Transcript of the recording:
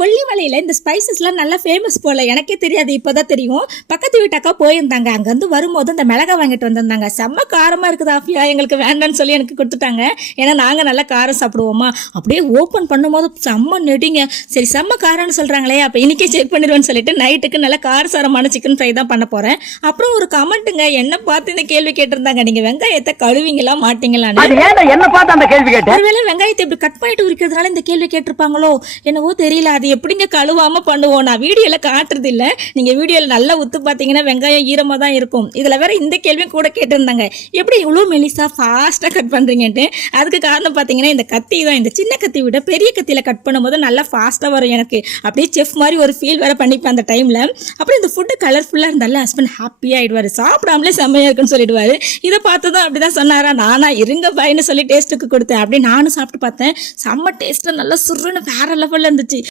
கொல்லிமலையில் இந்த ஸ்பைசஸ்லாம் நல்லா ஃபேமஸ் போல. எனக்கே தெரியாது இப்போதான் தெரியும். பக்கத்து வீட்டாக்கா போயிருந்தாங்க. அங்கேருந்து வரும்போது அந்த மிளகா வாங்கிட்டு வந்திருந்தாங்க. செம்ம காரமாக இருக்குது ஆஃபியா. எங்களுக்கு வேண்டாம்னு சொல்லி எனக்கு கொடுத்துட்டாங்க. ஏன்னா நாங்கள் நல்லா காரம் சாப்பிடுவோமா? அப்படியே ஓப்பன் பண்ணும்போது செம்ம நெடிங்க. சரி செம்ம காரம்னு சொல்கிறாங்களே அப்போ இன்னைக்கே செக் பண்ணிடுவேன்னு சொல்லிட்டு நைட்டுக்கு நல்லா காரசாரமான சிக்கன் ஃப்ரை தான் பண்ண போகிறேன் அப்புறம் ஒரு கமெண்ட்டுங்க என்ன பார்த்து இந்த கேள்வி கேட்டிருந்தாங்க? நீங்கள் வெங்காயத்தை கழுவிங்களா மாட்டீங்களான்னு என்ன பார்த்து அந்த கேள்வி ஒருவேளை வெங்காயத்தை இப்படி கட் பண்ணிட்டு உரிக்கிறதுனால இந்த கேள்வி கேட்டிருப்பாங்களோ? என்னவோ தெரியல அது எப்படிங்க கழுவாமல் பண்ணுவோம்? நான் வீடியோவில் காட்டுறது இல்லை நீங்கள் வீடியோவில் நல்லா உத்து பார்த்தீங்கன்னா வெங்காயம் ஈரமாக தான் இருக்கும். இதில் வேற இந்த கேள்வியும் கூட கேட்டிருந்தாங்க. எப்படி இவ்வளோ மெலிசாக ஃபாஸ்ட்டாக கட் பண்ணுறீங்கன்ட்டு அதுக்கு காரணம் பார்த்தீங்கன்னா இந்த கத்தி தான். இந்த சின்ன கத்தி விட பெரிய கத்தியில் கட் பண்ணும்போது நல்லா ஃபாஸ்ட்டாக வரும் எனக்கு. அப்படியே செஃப் மாதிரி ஒரு ஃபீல் வேறு பண்ணிப்பேன் அந்த டைமில் அப்புறம் இந்த ஃபுட்டு கலர்ஃபுல்லாக இருந்தால ஹஸ்பண்ட் ஹாப்பியாக ஆகிடுவார் சாப்பிடாமலே செம்மையா இருக்குன்னு சொல்லிடுவார். இதை பார்த்து தான் அப்படிதான் சொன்னாரா? நானா இருங்க பாய்னு சொல்லி டேஸ்ட்டுக்கு கொடுத்தேன். அப்படியே நானும் சாப்பிட்டு பார்த்தேன். செம்ம டேஸ்ட்டாக நல்லா சுருன்னு வேற லெவலில் இருந்துச்சு.